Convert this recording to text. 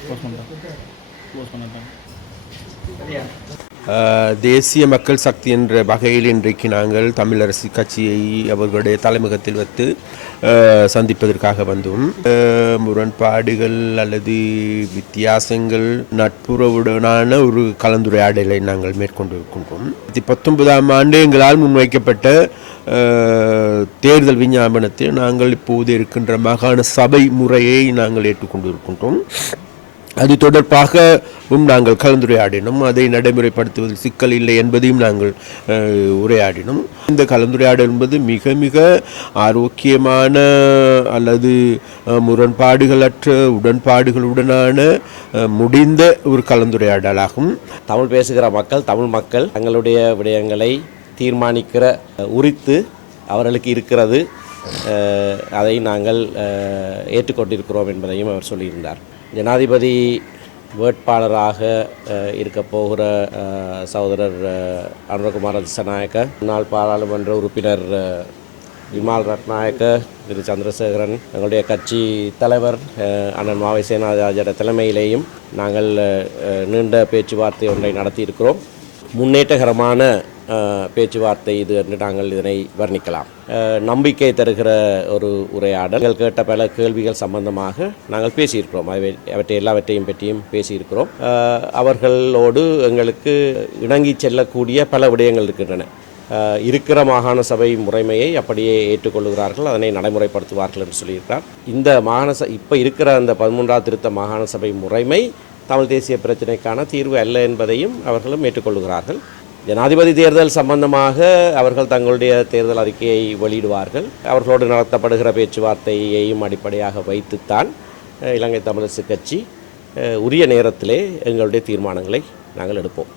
Close பண்ணுறேன் close பண்ணிட்டேன் ஆஹ் தேசிய மக்கள் சக்தி என்ற வகையில் இன்றைக்கு நாங்கள் தமிழரசு கட்சியை அவர்களுடைய தலைமுகத்தில் வைத்து சந்திப்பதற்காக வந்தோம். முரண்பாடுகள் அல்லது வித்தியாசங்கள் நட்புறவுடனான ஒரு கலந்துரையாடலை நாங்கள் மேற்கொண்டு இருக்கின்றோம் பத்தொன்பதாம் ஆண்டு எங்களால் முன்வைக்கப்பட்ட தேர்தல் விஞ்ஞாபனத்தில் நாங்கள் இப்போது இருக்கின்ற மாகாண சபை முறையை நாங்கள் ஏற்றுக்கொண்டு இருக்கின்றோம் அது தொடர்பாகவும் நாங்கள் கலந்துரையாடினோம். அதை நடைமுறைப்படுத்துவதில் சிக்கல் இல்லை என்பதையும் நாங்கள் உரையாடினோம். இந்த கலந்துரையாடல் என்பது மிக மிக ஆரோக்கியமான அல்லது முரண்பாடுகளற்ற உடன்பாடுகளுடனான முடிந்த ஒரு கலந்துரையாடலாகும். தமிழ் பேசுகிற மக்கள் தமிழ் மக்கள் தங்களுடைய விடயங்களை தீர்மானிக்கிற உரித்து அவர்களுக்கு இருக்கிறது. அதை நாங்கள் ஏற்றுக்கொண்டிருக்கிறோம் என்பதையும் அவர் சொல்லியிருந்தார். ஜனாதிபதி வேட்பாளராக இருக்க போகிற சகோதரர் அனுரகுமார திசநாயக்க முன்னாள் பாராளுமன்ற உறுப்பினர் விமால் ரத்நாயக்க திரு. சந்திரசேகரன் எங்களுடைய கட்சி தலைவர் அண்ணன் மாவை சேனாராஜட தலைமையிலேயும் நாங்கள் நீண்ட பேச்சுவார்த்தை ஒன்றை நடத்தியிருக்கிறோம். முன்னேற்றகரமான பேச்சுவார்த்தை இது என்று நாங்கள் இதனை வர்ணிக்கலாம். நம்பிக்கை தருகிற ஒரு உரையாடல். நீங்கள் கேட்ட பல கேள்விகள் சம்பந்தமாக நாங்கள் பேசியிருக்கிறோம். அவை அவற்றை எல்லாவற்றையும் பற்றியும் பேசியிருக்கிறோம். அவர்களோடு எங்களுக்கு இணங்கி செல்லக்கூடிய பல விடயங்கள் இருக்கின்றன. இருக்கிற மாகாண சபை முறைமையை அப்படியே ஏற்றுக்கொள்கிறார்கள். அதனை நடைமுறைப்படுத்துவார்கள் என்று சொல்லியிருக்கிறார். இந்த மாகாண ச இப்போ இருக்கிற அந்த பதிமூன்றாவது திருத்த மாகாண சபை முறைமை தமிழ் தேசிய பிரச்சினைக்கான தீர்வு அல்ல என்பதையும் அவர்களும் ஏற்றுக்கொள்கிறார்கள். ஜனாதிபதி தேர்தல் சம்பந்தமாக அவர்கள் தங்களுடைய தேர்தல் அறிக்கையை வெளியிடுவார்கள். அவர்களோடு நடத்தப்படுகிற பேச்சுவார்த்தையையும் அடிப்படையாக வைத்துத்தான் இலங்கை தமிழரசு கட்சி உரிய நேரத்திலே எங்களுடைய தீர்மானங்களை நாங்கள் எடுப்போம்.